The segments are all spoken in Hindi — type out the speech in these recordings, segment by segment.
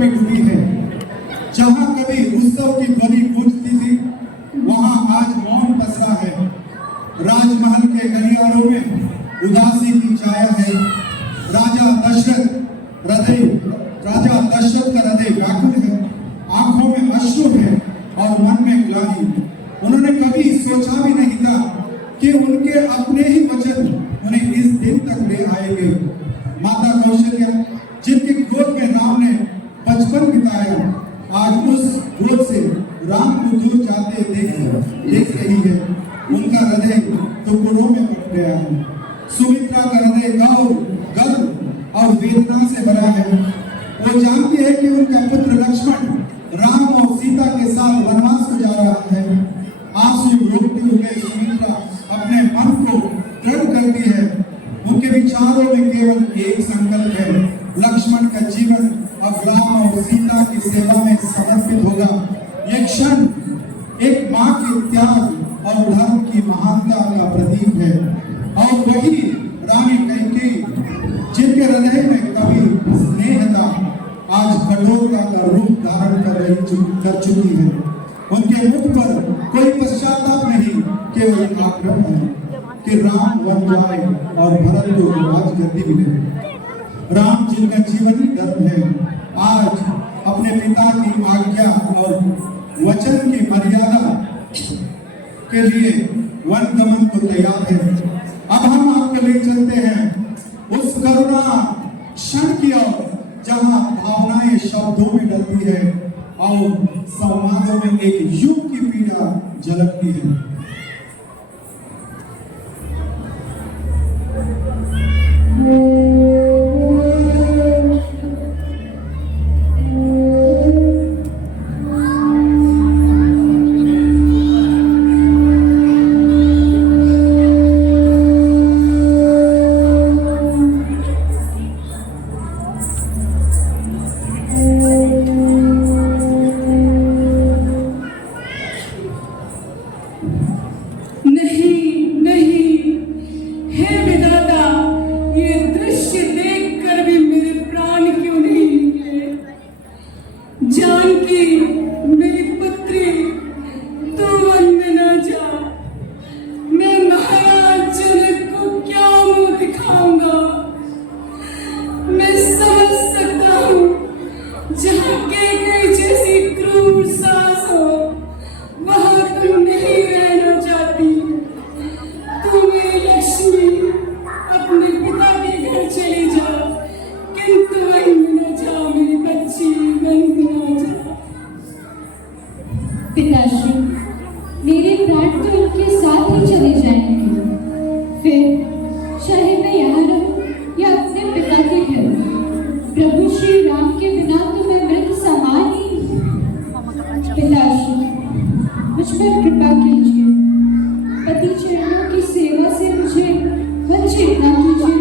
में डूबी है। जहां कभी उत्सव की ध्वनि गूंजती थी, वहां आज मौन पसरा है। राजमहल के गलियारों में उदासी की छाया है। राजा दशरथ का हृदय व्याकुल है, आंखों में अश्रु है और मन में ग्लानि। उन्होंने कभी सोचा भी नहीं था कि उनके अपने ही वचन उन्हें इस दिन तक ले आएंगे। माता कौशल्या, जिनकी गोद में राम ने बचपन बिताया, आज उस गोद से राम को दूर जाते देख रही है। उनका हृदय टुकड़ों में बट गया है। सुमित्रा का हृदय गर्व और वेदना से भरा है। वो जानती है कि उनका पुत्र लक्ष्मण राम और सीता के साथ वनवास को जा रहा है। आंसू रोकते हुए सुमित्रा अपने मन को दृढ़ करती है। उनके विचारों में केवल एक संकल्प है, लक्ष्मण का जीवन अब राम और सीता की सेवा में समर्पित होगा। ये क्षण एक माँ के त्याग और धर्म की महानता का प्रतीक है। और वही रानी कैकेयी, जिनके हृदय में कभी स्नेह था, आज कठोरता का रूप धारण कर चुकी है। उनके मुख पर कोई पश्चाताप नहीं, केवल आग्रह है कि राम वन जाए और भरत को राजगद्दी मिले। राम, जिनका जीवनी धर्म है, आज अपने पिता की आज्ञा और वचन की मर्यादा के लिए वन गमन को तैयार है। अब हम आपको ले चलते हैं उस करुणा क्षण की ओर, जहां भावनाएं शब्दों में डलती है और संवादों में एक युग की पीड़ा झलकती है। पिताश्री, मेरे प्राण तो इनके साथ ही चले जाएंगे। फिर चाहे मैं यहाँ रहूं या अपने पिता के घर, प्रभु श्री राम के बिना तो मैं मृत समान ही। पिताश्री, मुझ पर कृपा कीजिए, पति चरणों की सेवा से मुझे वंचित न कीजिए।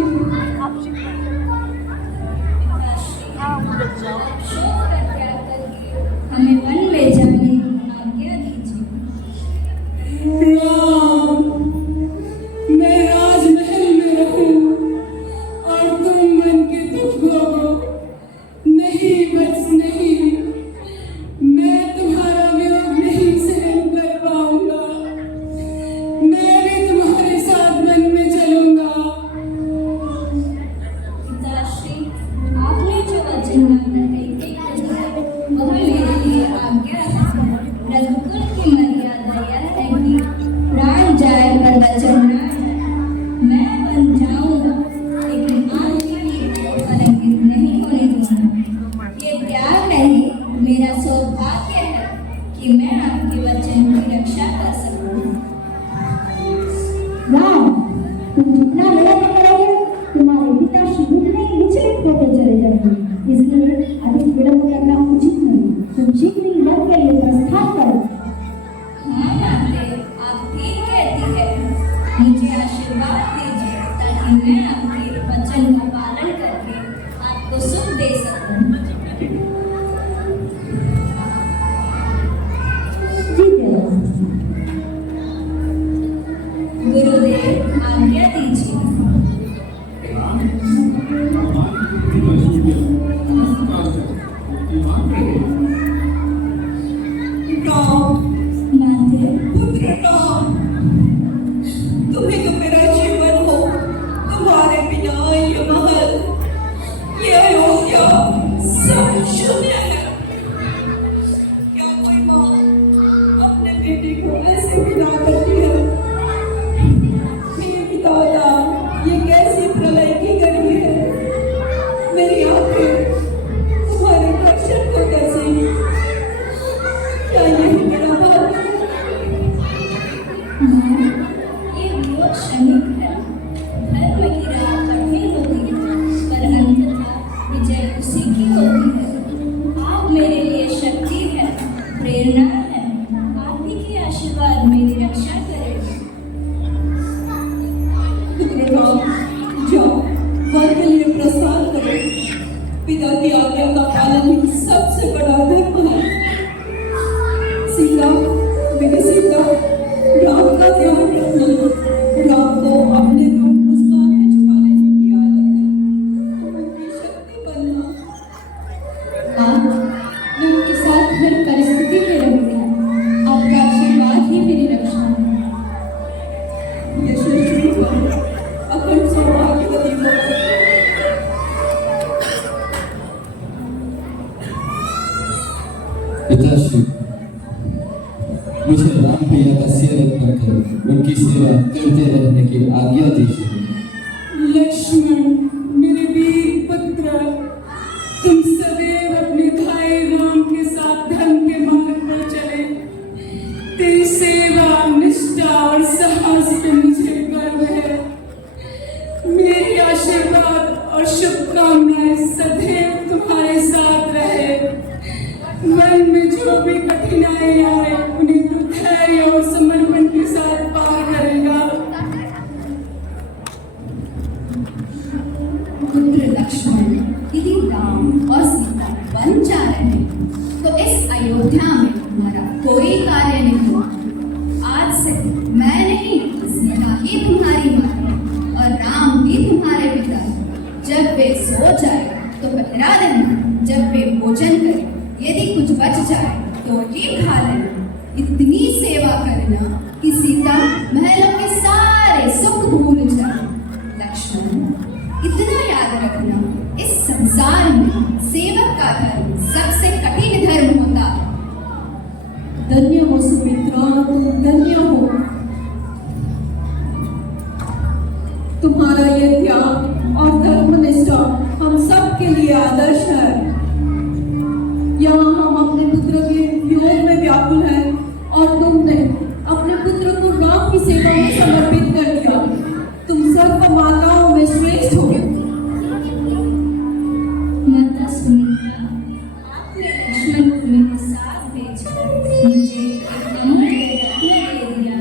हमें वन ले जाने की आज्ञा दीजिए। मैं राजमहल में रहूं और तुम मन के दुख भोगो। नहीं बस नहीं, मैं तुम्हारा वियोग नहीं सहन कर पाऊंगा। मैं भी तुम्हारे साथ वन में चलूंगा। पिताश्री, आपने जो वचन वह मेरे लिए आज्ञा है। रघुकुल की मर्यादा यह है कि प्राण जाए पर वचन न जाए। मैं बन जाऊंगा, लेकिन आपकी कलंकित नहीं होने दूंगा। ये प्यार नहीं, मेरा सौभाग्य है कि मैं आपके वचन की रक्षा कर सकूं। राम, तुम जितना विलंब करोगे, तुम्हारे पिता शीघ्र ही विचलित होते चले जाएंगे। इसलिए अधिक विलंब करना उचित नहीं। तुम शीघ्र ही वन के लिए प्रस्थान करो। हाँ माते, आप ठीक कहती है। मुझे आशीर्वाद दीजिए ताकि मैं आपके वचन का पालन करके आपको सुख दे सकूं। ठीक है। गुरुदेव, आज्ञा दीजिए। हमारी प्रेरणा है। आप ही के आशीर्वाद मेरी रक्षा करें। पुत्र राम, जाओ वर के लिए प्रस्थान करो। पिता की आज्ञा का पालन ही सबसे बड़ा धर्म है। सीता, मेरी सीता, राम का ध्यान रखना। राम को अपने को मुस्कान में छुपा लेने की आदत है। उनकी शक्ति बनना। हाँ, मैं उनके साथ हर परिस्थिति में रहूंगी। आपका आशीर्वाद ही मेरी रक्षा है। यशस्वी भव, अखंड सौभाग्यवती भव। पिताश्री, मुझे राम भैया का सेवक बनकर उनकी सेवा करते रहने की आज्ञा दीजिए। लक्ष्मण, मेरे वीर पुत्र, तुम सदैव अपने भाई राम के साथ धर्म के मार्ग पर चले। तेरी सेवा, निष्ठा और साहस पे मुझे गर्व है। मेरी आशीर्वाद और शुभकामनाएं सदैव तुम्हारे साथ रहे। मन में जो भी कठिनाई आए उन्हें तू धैर्य और समर्पण के साथ पार करेगा। पुत्र लक्ष्मण, यदि राम और सीता बन जा रहे तो इस अयोध्या में तुम्हारा कोई कार्य नहीं होगा। आज से मैं नहीं, सीता ही तुम्हारी माँ है और राम भी तुम्हारे पिता। जब वे सो जाए तो पहरा देना, जब वे भोजन करें यदि कुछ बच जाए तो ही खा लेना। इतनी सेवा करना कि सीता महलों के सारे सुख भूल जाए। लक्ष्मण, इतना याद रखना, इस संसार में सेवक का धर्म सबसे कठिन धर्म होता है। धन्य हो सुमित्रा, तुम धन्य हो। तुम्हारा ये त्याग और धर्मनिष्ठा हम सब के लिए आदर्श है। यहाँ हम अपने पुत्र के वियोग में व्याकुल हैं और तुमने अपने पुत्र को राम की सेवा में समर्पित कर दिया। तुम सर्व माताओं में श्रेष्ठ हो। माता सुमित्रा, आपने लक्ष्मण को मेरे साथ भेजकर मुझे एक अमूल्य रत्न दे दिया।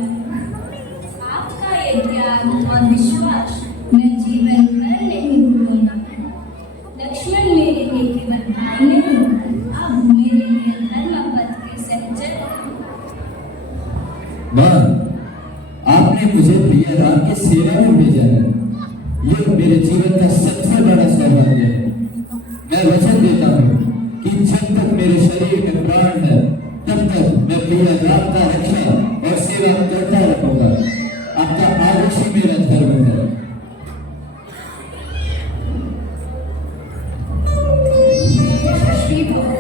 आपका ये ज्ञान और विश्वास मैं जीवन भर नहीं भूलूंगा। लक्ष्मण मेरे लिए केवल भाई नहीं, अब मेरे लिए धर्म पथ के सहचर। माँ, आपने मुझे भैया राम की सेवा में भेजा है। यह मेरे जीवन का सबसे बड़ा सौभाग्य है। मैं वचन देता हूँ कि जब तक मेरे शरीर में प्राण है तब तक मैं भैया राम का रक्षा और सेवा करता रहूंगा। आपका आदर्श ही मेरा धर्म है। यशस्वी भव।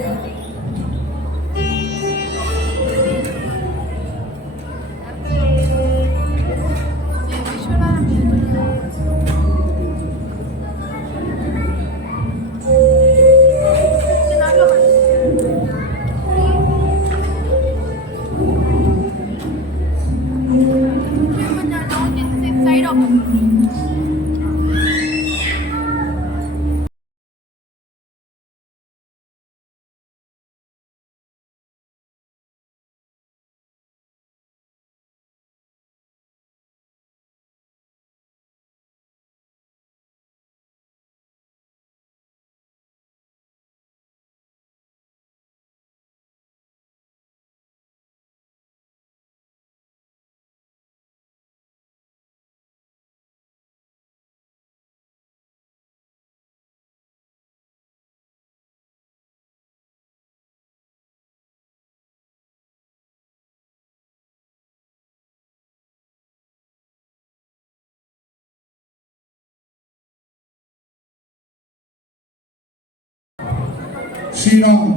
श्री राम,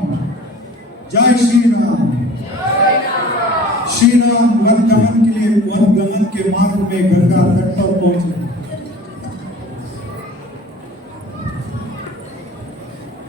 जय श्री राम। श्री राम वन गमन के लिए वन गमन के मार्ग में गंगा